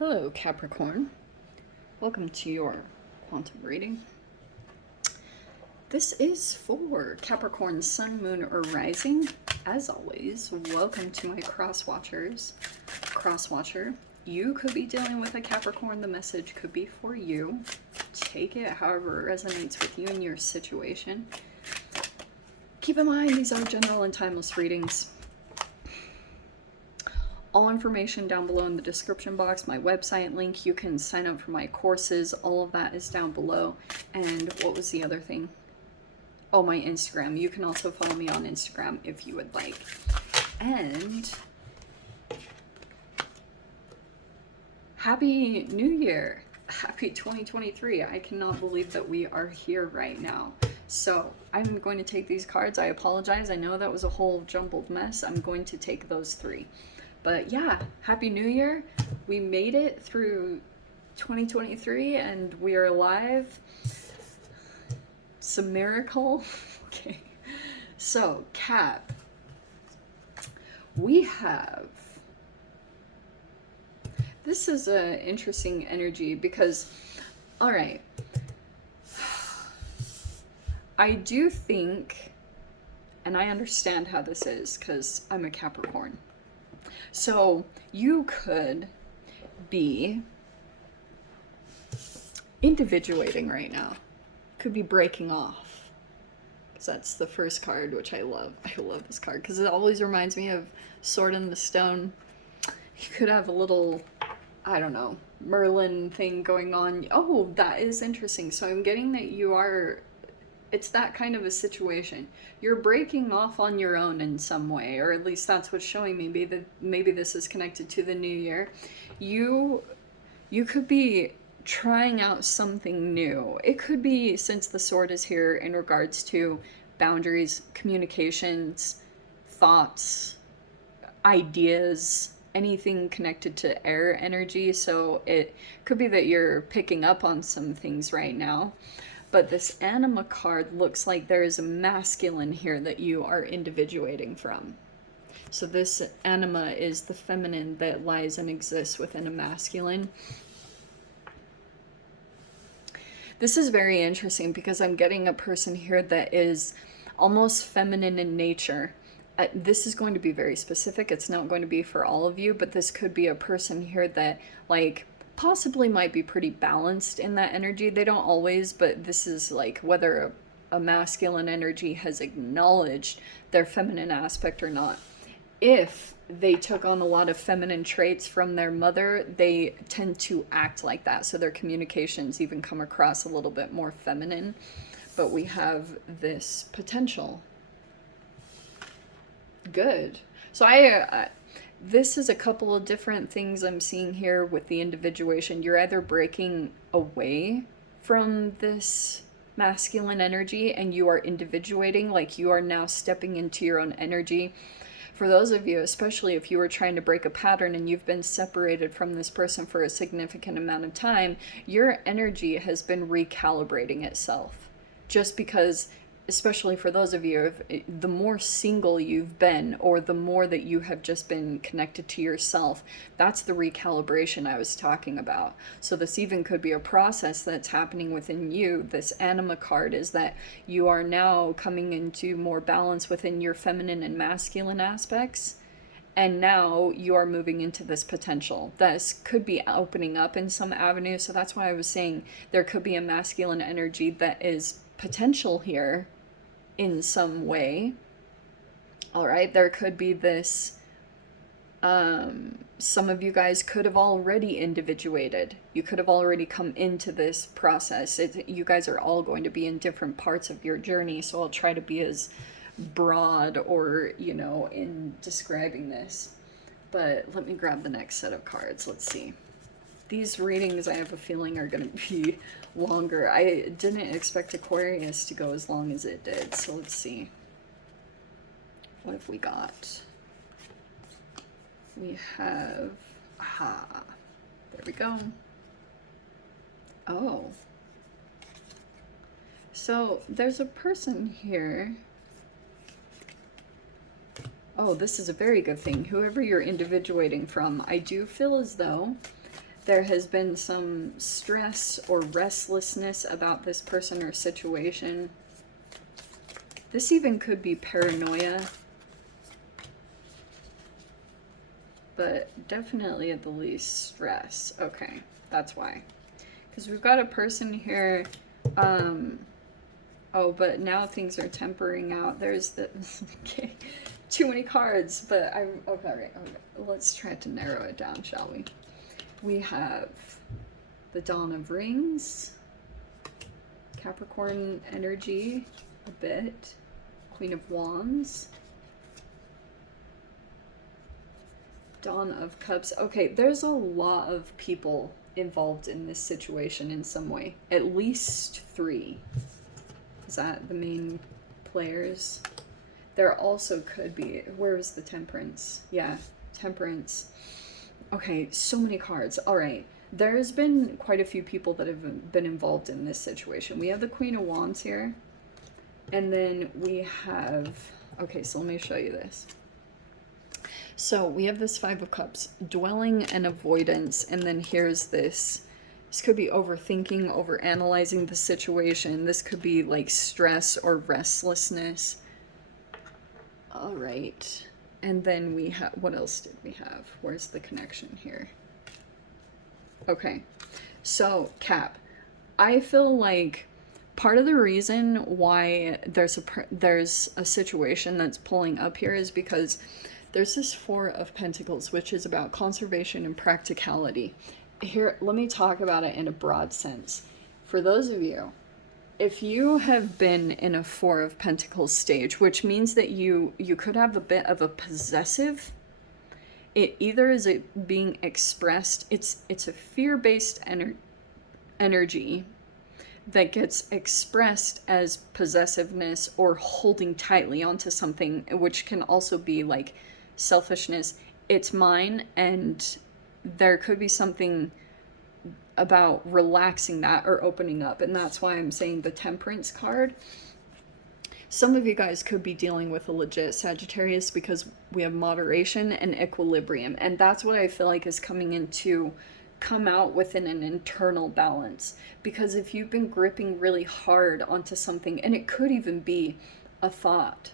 Hello, Capricorn. Welcome to your quantum reading. This is for Capricorn Sun, Moon, or Rising. As always, welcome to my cross-watchers. Cross-watcher, you could be dealing with a Capricorn. The message could be for you. Take it however it resonates with you and your situation. Keep in mind, these are general and timeless readings. All information down below in the description box, my website link, you can sign up for my courses, all of that is down below. And what was the other thing? Oh, my Instagram. You can also follow me on Instagram if you would like. And Happy New Year. Happy 2023. I cannot believe that we are here right now. So I'm going to take these cards. I apologize. I know that was a whole jumbled mess. I'm going to take those three. But yeah, Happy New Year. We made it through 2023 and we are alive. It's a miracle. Okay. So, Cap, we have... This is an interesting energy because, all right, I do think, and I understand how this is because I'm a Capricorn. So you could be individuating right now. Could be breaking off. Because that's the first card, which I love. I love this card because it always reminds me of Sword in the Stone. You could have a little, I don't know, Merlin thing going on. Oh, that is interesting. So I'm getting that you are... It's that kind of a situation. You're breaking off on your own in some way, or at least that's what's showing me. Maybe this is connected to the new year. You could be trying out something new. It could be, since the sword is here, in regards to boundaries, communications, thoughts, ideas, anything connected to air energy. So it could be that you're picking up on some things right now. But this anima card looks like there is a masculine here that you are individuating from. So this anima is the feminine that lies and exists within a masculine. This is very interesting because I'm getting a person here that is almost feminine in nature. This is going to be very specific. It's not going to be for all of you, but this could be a person here that, like, possibly might be pretty balanced in that energy. They don't always, but this is like whether a masculine energy has acknowledged their feminine aspect or not. If they took on a lot of feminine traits from their mother, they tend to act like that. So their communications even come across a little bit more feminine. But we have this potential. Good. So this is a couple of different things I'm seeing here with the individuation. You're either breaking away from this masculine energy and you are individuating, like you are now stepping into your own energy. For those of you, especially if you were trying to break a pattern and you've been separated from this person for a significant amount of time, your energy has been recalibrating itself. Just because, especially for those of you, the more single you've been, or the more that you have just been connected to yourself, that's the recalibration I was talking about. So this even could be a process that's happening within you. This anima card is that you are now coming into more balance within your feminine and masculine aspects. And now you are moving into this potential. This could be opening up in some avenue. So that's why I was saying there could be a masculine energy that is potential here in some way. All right, there could be this, some of you guys could have already individuated. You could have already come into this process. You guys are all going to be in different parts of your journey, so I'll try to be as broad or, you know, in describing this. But let me grab the next set of cards. Let's see. These readings, I have a feeling, are going to be longer. I didn't expect Aquarius to go as long as it did. So let's see. What have we got? We have... Aha. There we go. Oh. So there's a person here. Oh, this is a very good thing. Whoever you're individuating from, I do feel as though there has been some stress or restlessness about this person or situation. This even could be paranoia, but definitely at the least stress. Okay, that's why. Because we've got a person here, oh, but now things are tempering out. There's the, okay, too many cards, but okay, let's try to narrow it down, shall we? We have the Dawn of Rings, Capricorn energy a bit, Queen of Wands, Dawn of Cups. Okay, there's a lot of people involved in this situation in some way. At least 3. Is that the main players? There also could be, where was the Temperance? Yeah, Temperance. Okay, so many cards. All right. There's been quite a few people that have been involved in this situation. We have the Queen of Wands here. And then we have, okay, so let me show you this. So we have this 5 of Cups, dwelling and avoidance. And then here's this. This could be overthinking, overanalyzing the situation. This could be like stress or restlessness. All right. And then we have, what else did we have? Where's the connection here? Okay. So, Cap, I feel like part of the reason why there's a situation that's pulling up here is because there's this 4 of Pentacles, which is about conservation and practicality. Here, let me talk about it in a broad sense. For those of you, if you have been in a 4 of Pentacles stage, which means that you could have a bit of a possessive, it either is it being expressed, it's a fear-based energy that gets expressed as possessiveness or holding tightly onto something, which can also be like selfishness. It's mine, and there could be something about relaxing that or opening up, and that's why I'm saying the Temperance card. Some of you guys could be dealing with a legit Sagittarius because we have moderation and equilibrium, and that's what I feel like is come out within an internal balance. Because if you've been gripping really hard onto something, and it could even be a thought,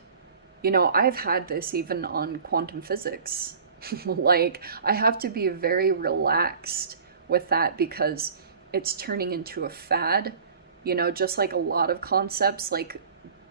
you know, I've had this even on quantum physics. Like, I have to be very relaxed with that because it's turning into a fad, you know, just like a lot of concepts. Like,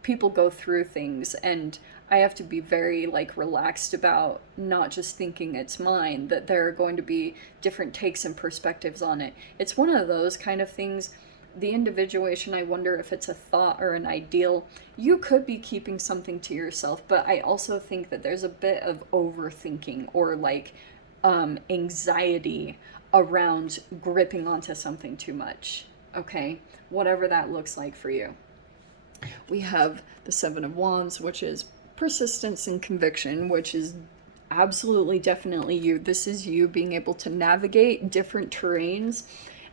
people go through things, and I have to be very like relaxed about not just thinking it's mine, that there are going to be different takes and perspectives on it. It's one of those kind of things. The individuation, I wonder if it's a thought or an ideal. You could be keeping something to yourself, but I also think that there's a bit of overthinking or like anxiety around gripping onto something too much. Okay, whatever that looks like for you. We have the 7 of Wands, which is persistence and conviction, which is absolutely definitely you. This is you being able to navigate different terrains,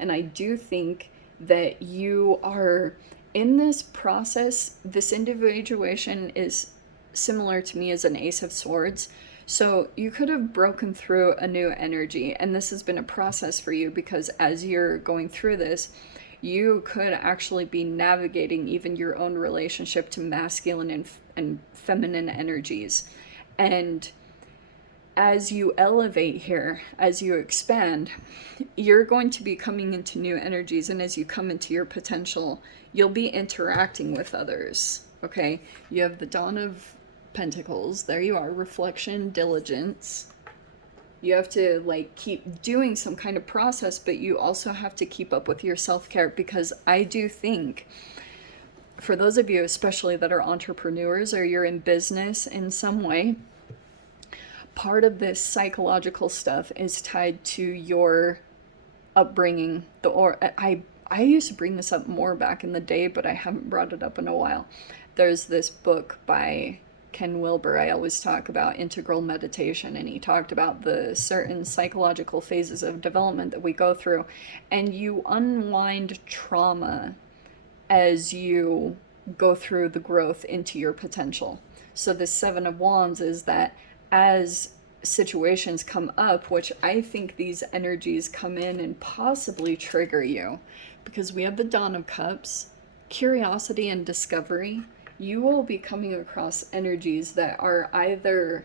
and I do think that you are in this process. This individuation is similar to me as an Ace of Swords. So you could have broken through a new energy, and this has been a process for you because as you're going through this, you could actually be navigating even your own relationship to masculine and feminine energies. And as you elevate here, as you expand, you're going to be coming into new energies. And as you come into your potential, you'll be interacting with others. Okay? You have the Dawn of Pentacles. There you are. Reflection, diligence. You have to like keep doing some kind of process, but you also have to keep up with your self-care, because I do think for those of you especially that are entrepreneurs or you're in business in some way, part of this psychological stuff is tied to your upbringing. I used to bring this up more back in the day, but I haven't brought it up in a while. There's this book by Ken Wilber I always talk about, Integral Meditation, and he talked about the certain psychological phases of development that we go through, and you unwind trauma as you go through the growth into your potential. So the 7 of Wands is that as situations come up, which I think these energies come in and possibly trigger you. Because we have the Dawn of Cups, curiosity and discovery. You will be coming across energies that are either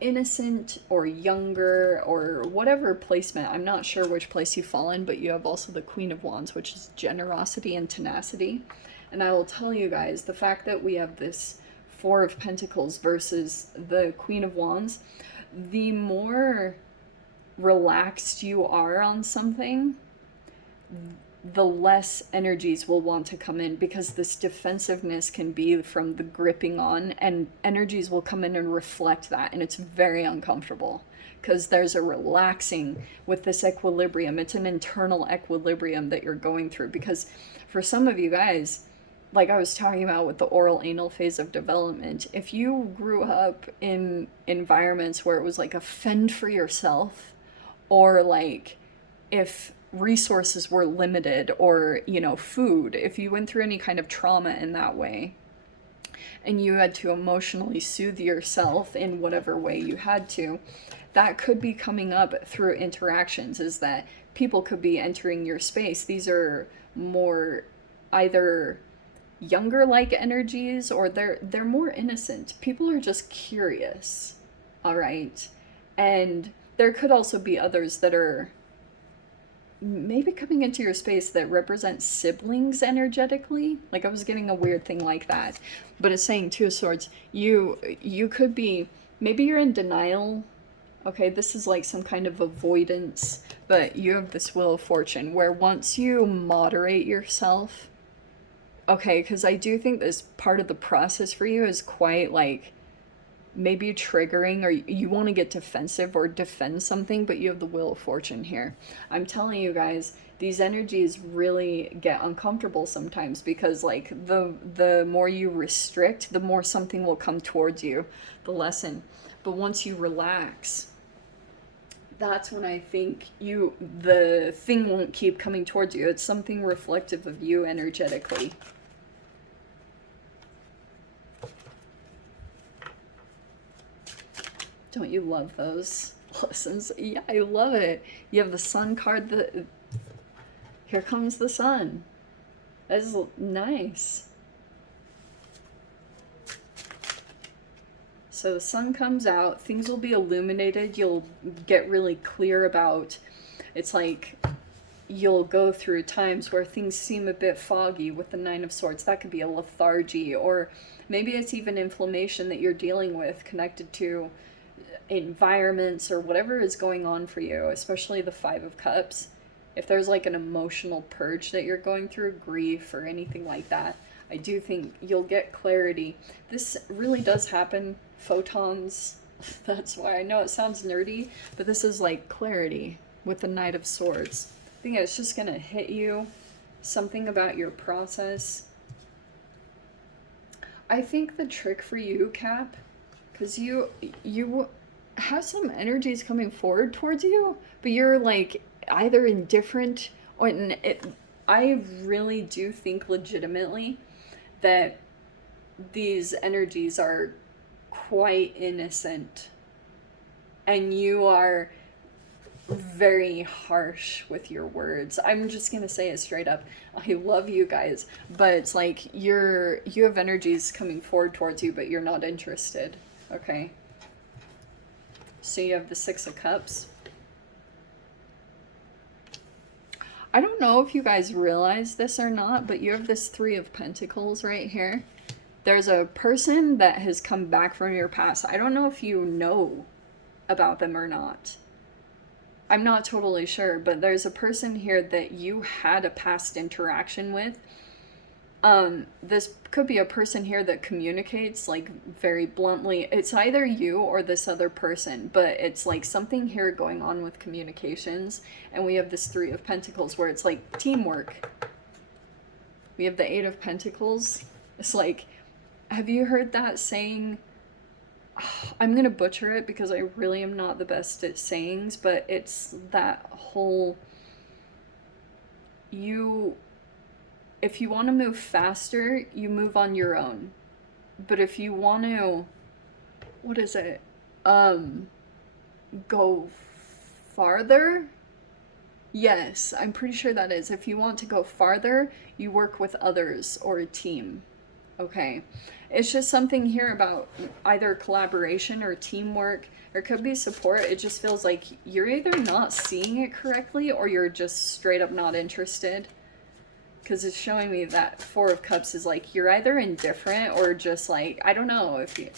innocent or younger or whatever placement. I'm not sure which place you fall in, but you have also the Queen of Wands, which is generosity and tenacity. And I will tell you guys, the fact that we have this Four of Pentacles versus the Queen of Wands, the more relaxed you are on something, the less energies will want to come in, because this defensiveness can be from the gripping on, and energies will come in and reflect that, and it's very uncomfortable because there's a relaxing with this equilibrium. It's an internal equilibrium that you're going through, because for some of you guys, like I was talking about with the oral anal phase of development, if you grew up in environments where it was like a fend for yourself, or like if resources were limited, or, you know, food, if you went through any kind of trauma in that way, and you had to emotionally soothe yourself in whatever way you had to, that could be coming up through interactions, is that people could be entering your space. These are more either younger like energies, or they're more innocent. People are just curious, all right? And there could also be others that are maybe coming into your space that represent siblings energetically. Like I was getting a weird thing like that. But it's saying Two of Swords, you could be, maybe you're in denial. Okay, this is like some kind of avoidance, but you have this Wheel of Fortune where once you moderate yourself, okay, because I do think this part of the process for you is quite like maybe triggering, or you want to get defensive or defend something, but you have the Wheel of Fortune here. I'm telling you guys, these energies really get uncomfortable sometimes, because like the more you restrict, the more something will come towards you, the lesson. But once you relax, that's when I think the thing won't keep coming towards you. It's something reflective of you energetically. Don't you love those lessons? Yeah, I love it. You have the Sun card. Here comes the sun. That is nice. So the sun comes out. Things will be illuminated. You'll get really clear about. It's like you'll go through times where things seem a bit foggy with the Nine of Swords. That could be a lethargy, or maybe it's even inflammation that you're dealing with connected to environments or whatever is going on for you, especially the Five of Cups. If there's like an emotional purge that you're going through, grief or anything like that, I do think you'll get clarity. This really does happen. Photons. That's why I know it sounds nerdy, but this is like clarity with the Knight of Swords. I think it's just gonna hit you, something about your process. I think the trick for you, Cap, because you have some energies coming forward towards you, but you're like either indifferent or I really do think legitimately that these energies are quite innocent, and you are very harsh with your words. I'm just gonna say it straight up. I love you guys, but it's like you have energies coming forward towards you, but you're not interested. Okay. So you have the Six of Cups. I don't know if you guys realize this or not, but you have this Three of Pentacles right here. There's a person that has come back from your past. I don't know if you know about them or not. I'm not totally sure, but there's a person here that you had a past interaction with. This could be a person here that communicates like very bluntly. It's either you or this other person, but it's like something here going on with communications. And we have this Three of Pentacles where it's like teamwork. We have the Eight of Pentacles. It's like, have you heard that saying? I'm gonna butcher it because I really am not the best at sayings, but it's that whole, if you want to move faster, you move on your own. But if you want to, what is it? Um, go farther? Yes, I'm pretty sure that is. If you want to go farther, you work with others or a team. Okay. It's just something here about either collaboration or teamwork, or it could be support. It just feels like you're either not seeing it correctly or you're just straight up not interested. Because it's showing me that Four of Cups is like you're either indifferent or just like I don't know if you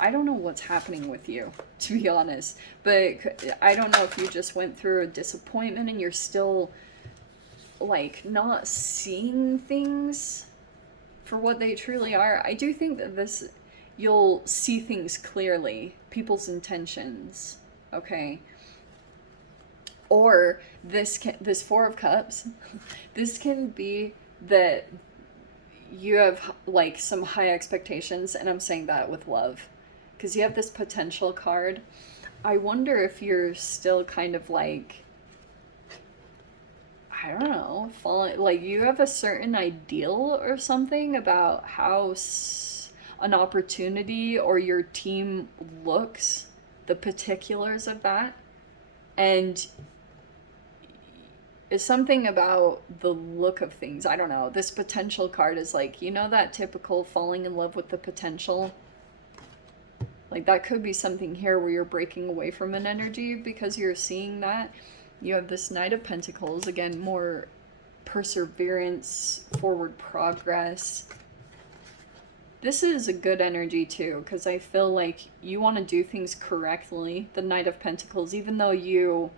I don't know what's happening with you, to be honest. But I don't know if you just went through a disappointment and you're still like not seeing things for what they truly are. I do think that this you'll see things clearly, people's intentions, okay? Or this Four of Cups, this can be that you have like some high expectations, and I'm saying that with love, because you have this potential card. I wonder if you're still kind of like, I don't know, falling, like you have a certain ideal or something about how an opportunity or your team looks, the particulars of that, and it's something about the look of things. I don't know. This potential card is like, you know, that typical falling in love with the potential? Like, that could be something here where you're breaking away from an energy because you're seeing that. You have this Knight of Pentacles, again, more perseverance, forward progress. This is a good energy too, because I feel like you want to do things correctly. The Knight of Pentacles, even though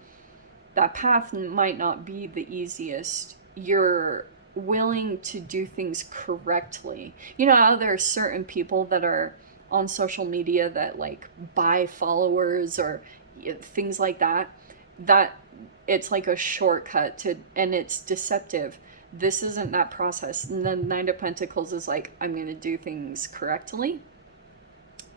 that path might not be the easiest, you're willing to do things correctly. You know how there are certain people that are on social media that like buy followers or things like that, that it's like a shortcut to, and it's deceptive. This isn't that process. And the Knight of Pentacles is like, I'm going to do things correctly,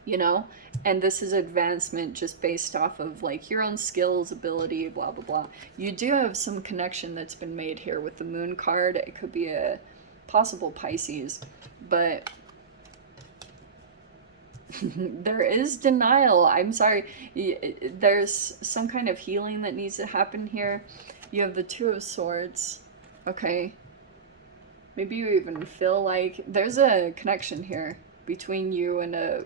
you know? And this is advancement just based off of like your own skills, ability, blah, blah, blah. You do have some connection that's been made here with the Moon card. It could be a possible Pisces, but there is denial. I'm sorry. There's some kind of healing that needs to happen here. You have the Two of Swords. Okay. Maybe you even feel like there's a connection here between you and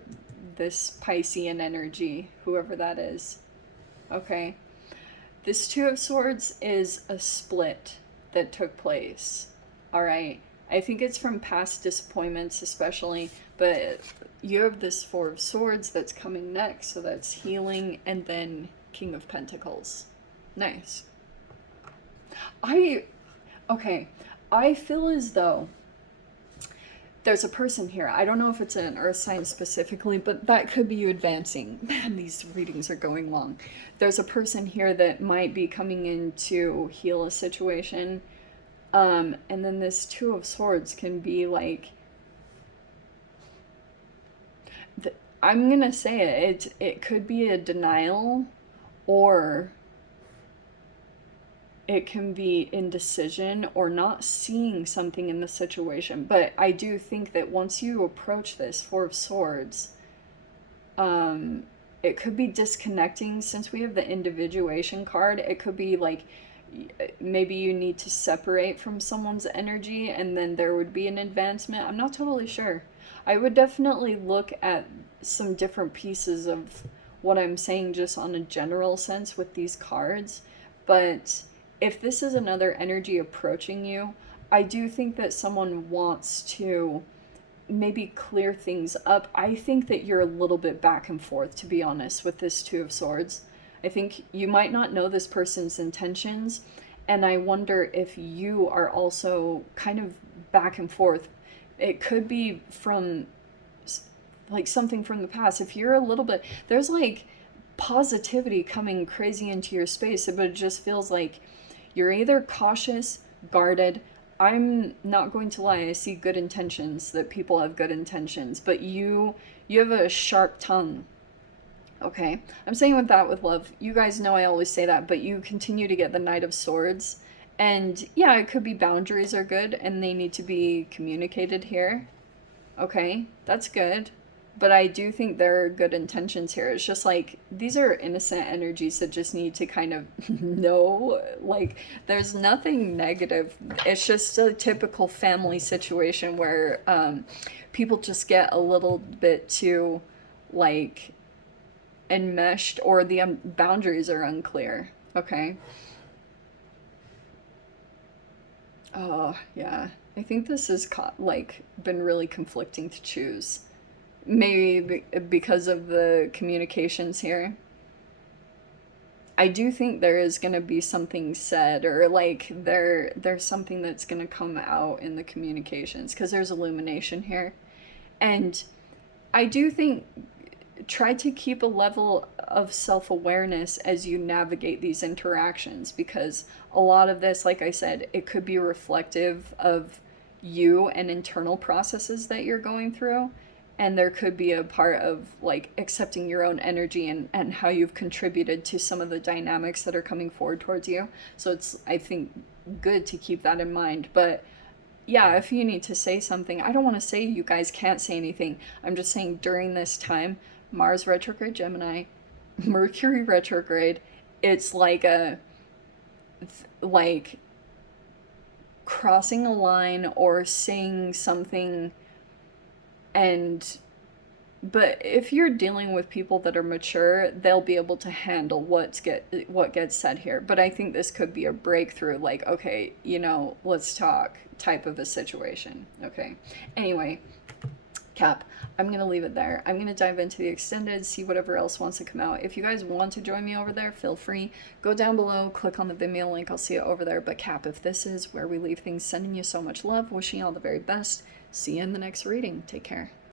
this Piscean energy, whoever that is. Okay. This Two of Swords is a split that took place. All right. I think it's from past disappointments especially, but you have this Four of Swords that's coming next, so that's healing, and then King of Pentacles. Nice. Okay, I feel as though there's a person here. I don't know if it's an earth sign specifically, but that could be you advancing. Man, these readings are going long. There's a person here that might be coming in to heal a situation. And then this Two of Swords can be like, I'm gonna say it could be a denial, or it can be indecision or not seeing something in the situation. But I do think that once you approach this Four of Swords, it could be disconnecting. Since we have the individuation card, it could be like maybe you need to separate from someone's energy and then there would be an advancement. I'm not totally sure. I would definitely look at some different pieces of what I'm saying just on a general sense with these cards. But if this is another energy approaching you, I do think that someone wants to maybe clear things up. I think that you're a little bit back and forth, to be honest, with this Two of Swords. I think you might not know this person's intentions, and I wonder if you are also kind of back and forth. It could be from like something from the past. If you're a little bit, there's like positivity coming crazy into your space, but it just feels like you're either cautious, guarded. I'm not going to lie, I see good intentions, that people have good intentions, but you have a sharp tongue. Okay, I'm saying with that with love. You guys know I always say that, but you continue to get the Knight of Swords. And yeah, it could be boundaries are good and they need to be communicated here. Okay, that's good. but I do think there are good intentions here. It's just like these are innocent energies that just need to kind of know, like, there's nothing negative. It's just a typical family situation where people just get a little bit too, like, enmeshed, or the boundaries are unclear. Okay. Oh, yeah. I think this has like been really conflicting to choose. Maybe because of the communications here. I do think there is going to be something said, or like there's something that's going to come out in the communications, because there's illumination here. And I do think try to keep a level of self-awareness as you navigate these interactions, because a lot of this, like I said, it could be reflective of you and internal processes that you're going through, and there could be a part of like accepting your own energy and how you've contributed to some of the dynamics that are coming forward towards you. So it's, I think, good to keep that in mind. But yeah, if you need to say something, I don't want to say you guys can't say anything. I'm just saying during this time, Mars retrograde Gemini, Mercury retrograde, it's like a, like crossing a line or saying something. And but if you're dealing with people that are mature, they'll be able to handle what gets said here. But I think this could be a breakthrough, like, okay, let's talk type of a situation. Okay. Anyway, Cap, I'm going to leave it there. I'm going to dive into the extended, see whatever else wants to come out. If you guys want to join me over there, feel free. Go down below, click on the Vimeo link. I'll see you over there. But Cap, if this is where we leave things, sending you so much love, wishing you all the very best. See you in the next reading. Take care.